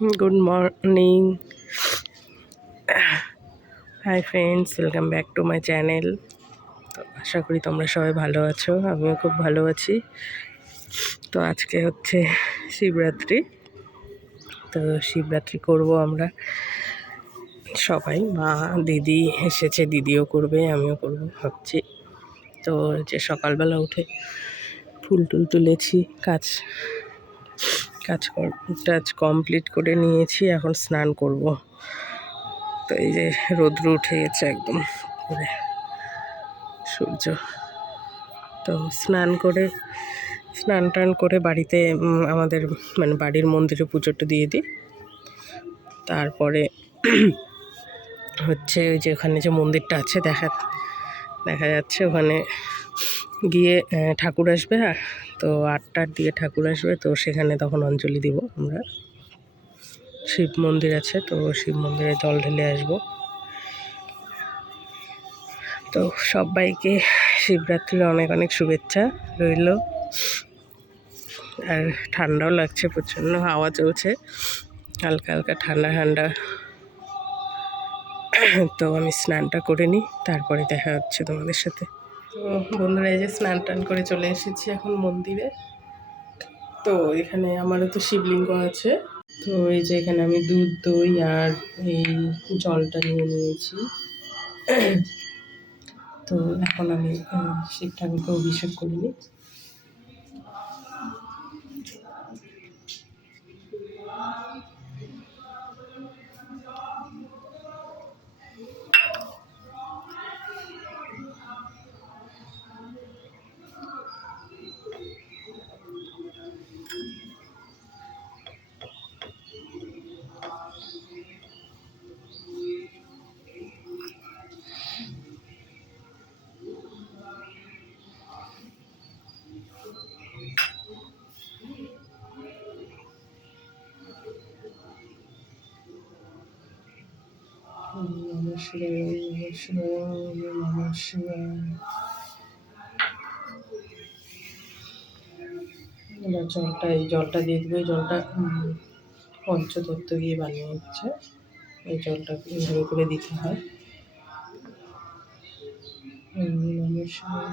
Good morning hi friends welcome back to my channel আশা করি তোমরা সবাই ভালো আছো। আমিও খুব ভালো আছি। তো আজকে হচ্ছে শিবরাত্রি। তো শিবরাত্রি করব আমরা সবাই। মা, দিদি এসেছে, দিদিও করবে, আমিও করব ভাবছি। তো যে সকালবেলা উঠে ফুল টুল তুলেছি, কাজ কাজ কর- টাজ কমপ্লিট করে নিয়েছি, এখন স্নান করব। তো এই যে রোদ্র উঠে গেছে একদম পুরে সূর্য। তো স্নান করে, স্নান টান করে বাড়িতে আমাদের মানে বাড়ির মন্দিরে পুজোটা দিয়ে দিই। তারপরে হচ্ছে ওই যে ওখানে যে মন্দিরটা আছে, দেখা দেখা যাচ্ছে ওখানে গিয়ে ঠাকুর আসবে আর তো আটটার দিকে ঠাকুর আসবে, তো সেখানে তখন অঞ্জলি দিব আমরা। শিব মন্দির আছে, তো শিব মন্দিরে জল ঢেলে আসব। তো সবাইকে শিবরাত্রির অনেক অনেক শুভেচ্ছা রইল। আর ঠান্ডাও লাগছে, প্রচণ্ড হাওয়া চলছে। হালকা হালকা ঠান্ডা ঠান্ডা। তো আমি স্নানটা করে নিই, তারপরে দেখা হচ্ছে তোমাদের সাথে। তো বন্ধুরা, এই যে স্নান টান করে চলে এসেছি এখন মন্দিরে। তো এখানে আমারও তো শিবলিঙ্গ আছে। তো এই যে এখানে আমি দুধ, দই আর এই জলটা নিয়ে নিয়েছি। তো এখন আমি শিব ঠাকুরকে অভিষেক করে এবার জলটা, এই জলটা দিয়ে দেবো, এই জলটা পঞ্চতত্ত্ব দিয়ে বানিয়ে হচ্ছে। এই জলটা এইভাবে করে দিতে হয়। ওম নমঃ শিবায়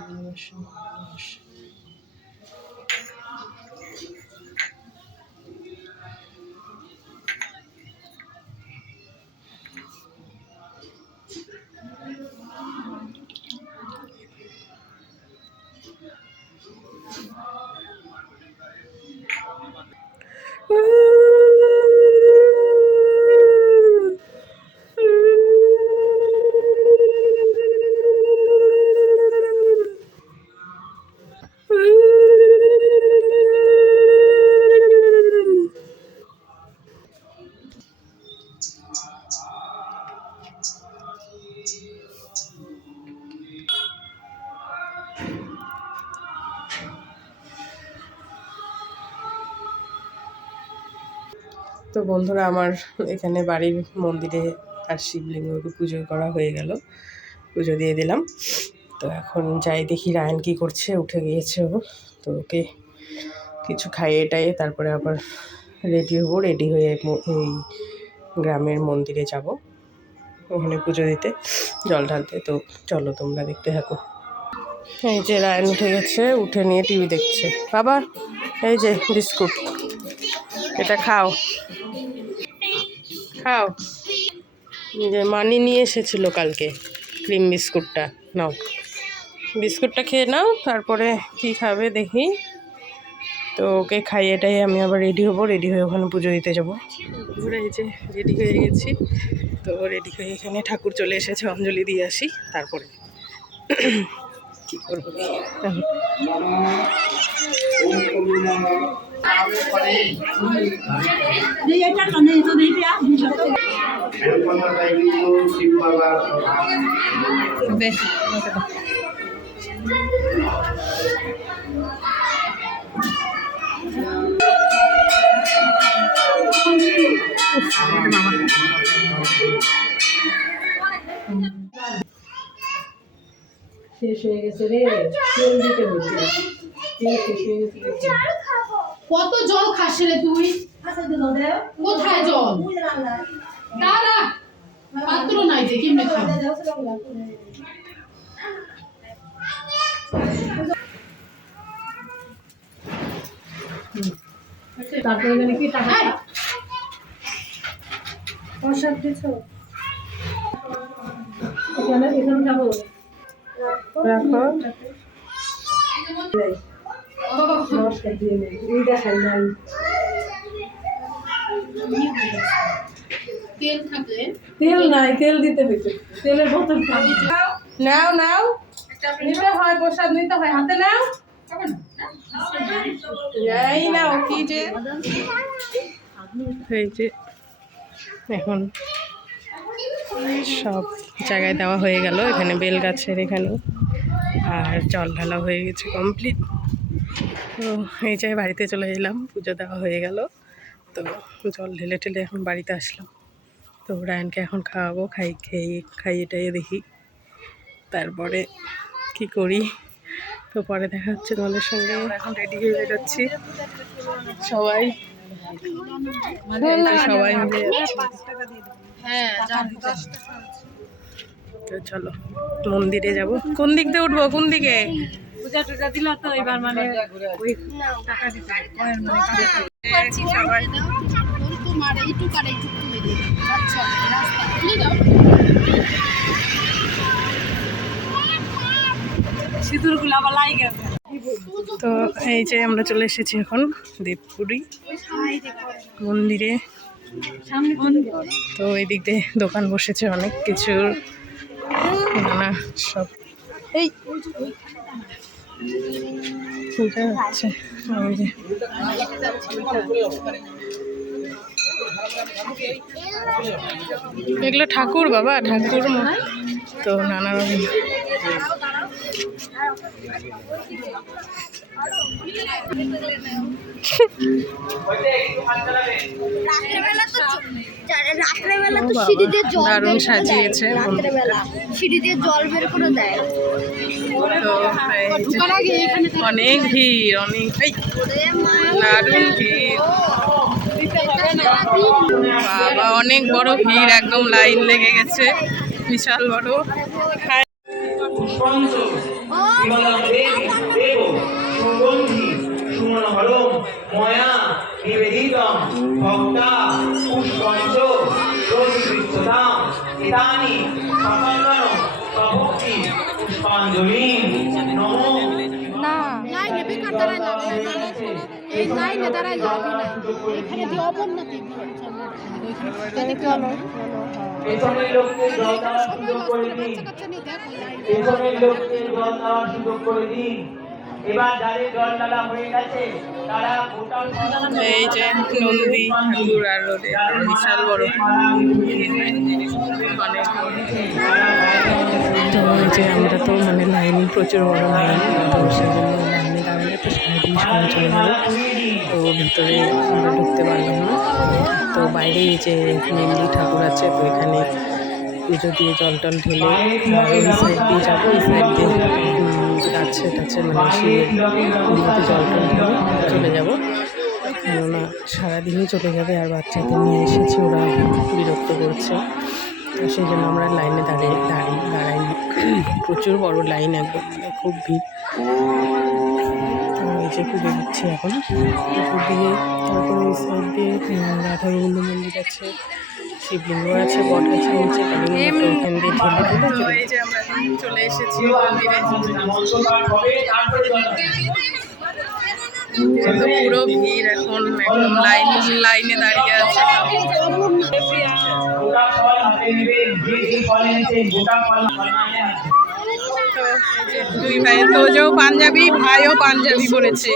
তো বন্ধুরা আমার এখানে বাড়ির মন্দিরে আর শিবলিঙ্গকে পুজো করা হয়ে গেল। পুজো দিয়ে দিলাম। তো এখন যাই দেখি রায়ন কী করছে, উঠে গিয়েছে ও। তো ওকে কিছু খাইয়ে টাইয়ে তারপরে আবার রেডি হব রেডি হয়ে এই গ্রামের মন্দিরে যাব ওখানে পুজো দিতে, জল ঢালতে। তো চলো তোমরা দেখতে থাকো। এই যে রায়ন উঠে গেছে, উঠে নিয়ে টিভি দেখছে। বাবা, এই যে বিস্কুট, এটা খাও। খাও। যে মানি নিয়ে এসেছিল কালকে, ক্রিম বিস্কুটটা। নাও। বিস্কুটটা খেয়ে নাও, তারপরে কি খাবে দেখি। তো ওকে খাইয়ে টাইয়ে আমি আবার রেডি হব, রেডি হয়ে ওখানে পুজো দিতে যাব। ঘুরে যে রেডি হয়ে গেছি। তো রেডি হয়ে এখানে ঠাকুর চলে এসেছে, অঞ্জলি দিয়ে আসি, তারপরে কী করব বেশ শেষ হয়ে গেছে রে তেল দিতে হয়েছে তেল শেষ হয়ে গেছে কত জল খাস রে তুই? কোথায় জল? দাঁড়া পাত্র নাই যে কেমনে খাব? তারপরে এখানে কি টাকা? প্রসাদ দিছো এখানে এখানে যাব রাখো। তেল থাকলে? তেল নাই তেল দিতে হইছে। তেলের বোতল নাও নাও নিতে হয় প্রসাদ নিতে হয়। হাতে নাও। এই নাও কি যে? এই যে এখন সব জায়গায় দেওয়া হয়ে গেল। এখানে বেল গাছের এখানে। আর জল ঢালা হয়ে গেছে কমপ্লিট তো এই যে বাড়িতে চলে এলাম, পুজো দেওয়া হয়ে গেল। তো জল ঢেলে ঠেলে এখন বাড়িতে আসলাম। তো রায়নকে এখন খাওয়াবো, খাই, খেয়ে, খাইয়ে টাইয়ে দেখি। তারপরে কি করি? তো পরে দেখা হচ্ছে তোমাদের সঙ্গে। এখন রেডি হয়ে বেরোচ্ছি। সবাই। সবাই মিলে তো চলো, মন্দিরে যাব। কোন দিক দিয়ে উঠবো? কোন দিকে? পূজা টুজা দিল তো এবার মানে ওই টাকা দিতে তোমার এইটুক আর এইটুক তুলে দেবে আচ্ছা রাস্তা তুলে দাও সিঁদুর আবার লাই গেছে। তো এই যে আমরা চলে এসেছি এখন দেবপুরি মন্দিরে। তো এই দিক দিয়ে দোকান বসেছে অনেক কিছুর। নানা সব এই এগুলো ঠাকুর বাবা ঠাকুর তো নানা রকম। রাত্রেবেলা তো সিঁড়ি দিয়ে জল দারুণ সাজিয়েছে রাত্রেবেলা সিঁড়ি দিয়ে জল বের করে দেয় তো অনেক ভিড় অনেক দারুণ ভিড় বাবা অনেক বড় ভিড় একদম লাইন লেগে গেছে বিশাল বড় দেবী সুগন্ধি সুমনহরম ময়া নিবেদিতম ভক্তা পুষ্পঞ্চ রোগীকৃষ্টতাম ইদানি সচন্দন প্রভক্তি পুষ্পাঞ্জলি নমো। লাইনে বেকার দাঁড়ায় লাভ নাই এই লাইনে দাঁড়ায় লাভই নাই। এখানে যে অবন্নতি এখানে কি হলো পেছনের লোককে জল দেওয়ার সুযোগ করে দিন। বাচ্চা কাচ্চা নিয়ে দেখো লাইনে পেছনের লোককে জল দেওয়ার সুযোগ করে দিন। এবার যাদের জল ডালা হয়ে গেছে তারা গোটা এই যে নন্দী ঠাকুর আর ওদের বিশাল বড় তো এই যে আমরা তো মানে লাইন প্রচুর বড় লাইন তো সেই জন্য লাইনে দাঁড়ালে তো সারাদিন সময় চলে যাবে। তো ভিতরে আমরা ঢুকতে পারলাম না। তো বাইরে এই যে নন্দী ঠাকুর আছে তো এখানে পুজো দিয়ে জল টল ঢেলে ওই সাইড দিয়ে যাব ওই সাইড দিয়ে গাছে টাছে মানে শিবের জল টল ঢেলে চলে যাব। কেননা সারাদিনই চলে যাবে আর বাচ্চাদের নিয়ে এসেছি ওরা বিরক্ত করছে। তো সেই জন্য আমরা লাইনে দাঁড়িয়ে দাঁড়িয়ে দাঁড়াইনি। প্রচুর বড় লাইন একদম মানে খুব ভিড়। যে পুজো দিচ্ছি এখন পুজো দিয়ে তারপরে ওই সাইড দিয়ে উম, রাধা গোবিন্দ মন্দির আছে। শিবলিঙ্গ আছে বট আছে নিচে ওখান দিয়ে ঢেলে ঢেলে চলে এই যে আমরা এখন চলে এসেছি পুরো ভিড় এখন একদম লাইন লাইনে দাঁড়িয়ে আছে গোটা দুই ভাই তোজও পাঞ্জাবি ভাইও পাঞ্জাবি পরেছে।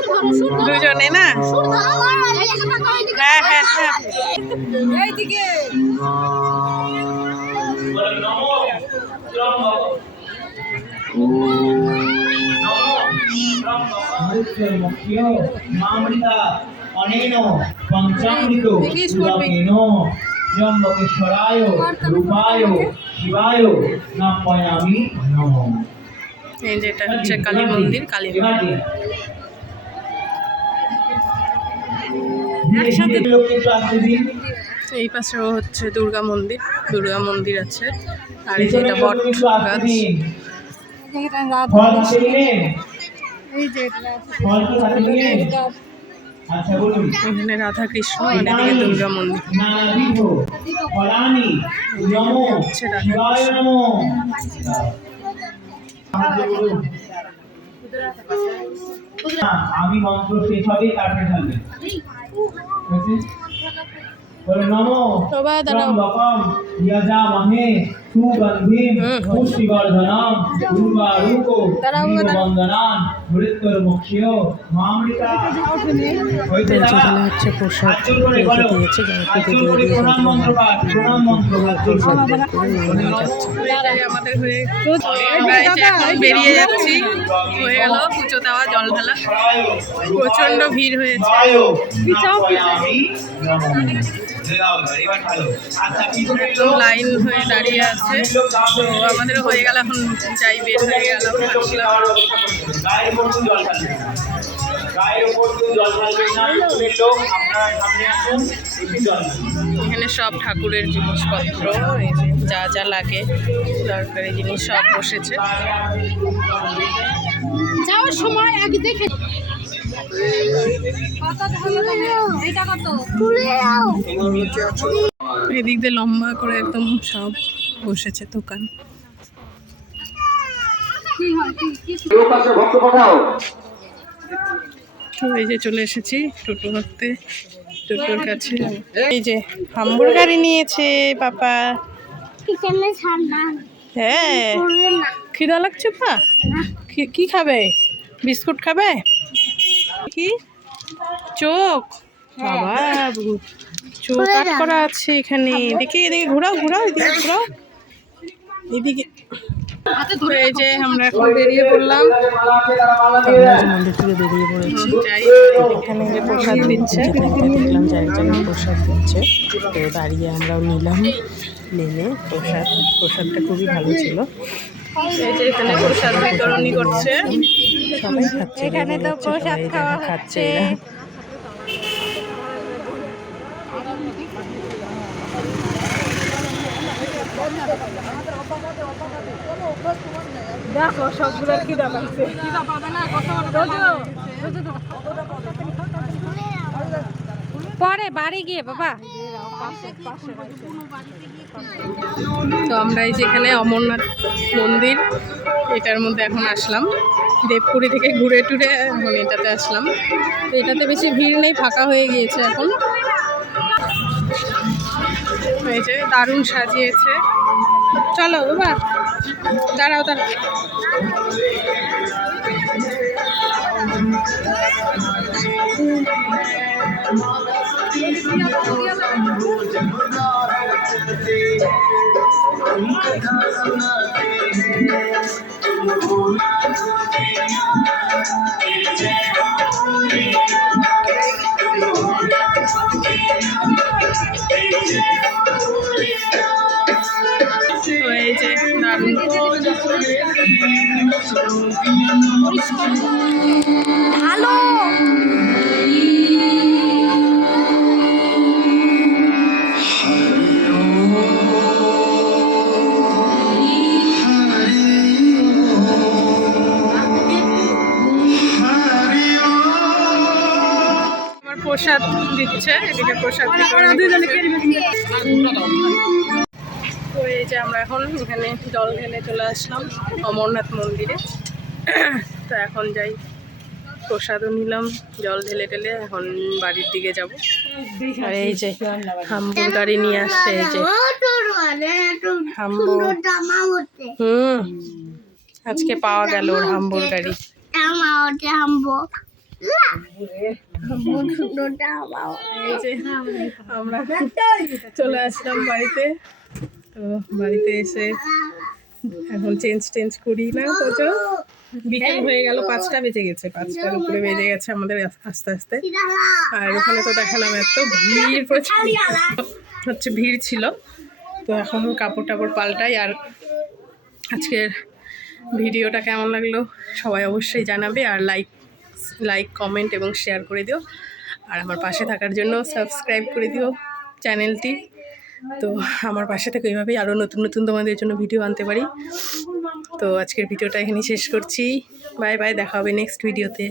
দুজনে না? হ্যাঁ হ্যাঁ হ্যাঁ। এই যেটা হচ্ছে কালী মন্দির কালী মন্দির। একসাথে এই পাশেও হচ্ছে দুর্গা মন্দির দুর্গা মন্দির আছে। আর এই যে এটা বট গাছ। এটা যে এটা আচ্ছা এখানে রাধা কৃষ্ণ আর এদিকে দুর্গা মন্দির। নানাবিধ ফলানি নমো। আমি মন্ত্র শেষ হবে তারপরে ঢালবেন? বলে নমো সবাই দাঁড়াও। সুগন্ধিম দাঁড়াও, দাঁড়াও। যেখানে হচ্ছে প্রসাদ রেখে দিয়েছে। দিয়ে দিয়ে হয়ে এখন বেরিয়ে যাচ্ছি হয়ে গেল পুজো দেওয়া জল ঢালা প্রচণ্ড ভিড় হয়েছে। লাইন হয়ে দাঁড়িয়ে আছে। তো আমাদেরও হয়ে গেল এখন যাই বের হয়ে গেলাম। উপর জল ঢালবেন না। গায়ের উপর দিয়ে জল ঢালবেন না স্কুলের লোক আপনারা সামনে আসুন জল এখানে সব ঠাকুরের জিনিসপত্র এই যে যা যা লাগে দরকারি জিনিস সব বসেছে। যাওয়ার সময় আগে দেখে এদিক দিয়ে লম্বা করে একদম সব বসেছে দোকান। এই যে চলে এসেছি টোটো করতে টোটোর কাছে। এই যে হাম্বুর গাড়ি নিয়েছে পাপা। হ্যাঁ। খিদা লাগছে পা? কি- কি খাবে? বিস্কুট খাবে? কি? চোখ। বাবা চোখ আট করা আছে এখানে। দেখি এদিকে ঘোরাও ঘোরাও এদিকে ঘোরাও। এদিকে এই যে আমরা এখন বেরিয়ে পড়লাম। মন্দির থেকে বেরিয়ে পড়েছি এখানে যে প্রসাদ দিচ্ছে দেখলাম একজন প্রসাদ দিচ্ছে। তো দাঁড়িয়ে আমরাও নিলাম নেমে প্রসাদ প্রসাদটা খুবই ভালো ছিল। এই যে এখানে প্রসাদ বিতরণী করছে। সবাই খাচ্ছে এখানে তো প্রসাদ খাওয়া খাচ্ছে দেখো সবগুলো কি দাম আছে কি দাম পাবে না কত পরে বাড়ি গিয়ে বাবা। তো আমরা এই যেখানে অমরনাথ মন্দির এটার মধ্যে এখন আসলাম। দেবপুরি থেকে ঘুরে টুরে এখন এটাতে আসলাম। তো এটাতে বেশি ভিড় নেই ফাঁকা হয়ে গিয়েছে এখন। এই যে দারুণ সাজিয়েছে। চলো বাবা। দাঁড়াও দাঁড়াও। তো এই যে দারুণ ভালো আমার প্রসাদ দিচ্ছে এদিকে প্রসাদ যে আমরা এখন এখানে জল ঢেলে চলে আসলাম অমরনাথ মন্দিরে। তো এখন যাই, প্রসাদও নিলাম, জল ঢেলে ঢেলে এখন বাড়ির দিকে যাব। এই যে হাম্বুর গাড়ি নিয়ে আসছে, এই যে হুম, আজকে পাওয়া গেল ওর হাম্বুর গাড়ি। আমরা চলে আসলাম বাড়িতে। তো বাড়িতে এসে এখন চেঞ্জ টেঞ্জ করি না তো বিকেল হয়ে গেল, পাঁচটা বেজে গেছে, পাঁচটার উপরে বেজে গেছে আমাদের আস্তে আস্তে। আর ওখানে তো দেখালাম এত ভিড় প্রচুর। হচ্ছে ভিড় ছিল। তো এখন কাপড় টাপড় পাল্টাই আর আজকের ভিডিওটা কেমন লাগল সবাই অবশ্যই জানাবে আর লাইক লাইক কমেন্ট এবং শেয়ার করে দিও। আর আমার পাশে থাকার জন্য সাবস্ক্রাইব করে দিও চ্যানেলটি। তো আমার পাশে থেকে এইভাবেই আরও নতুন নতুন তোমাদের জন্য ভিডিও আনতে পারি। তো আজকের ভিডিওটা এখানে শেষ করছি। বাই বাই দেখা হবে নেক্সট ভিডিওতে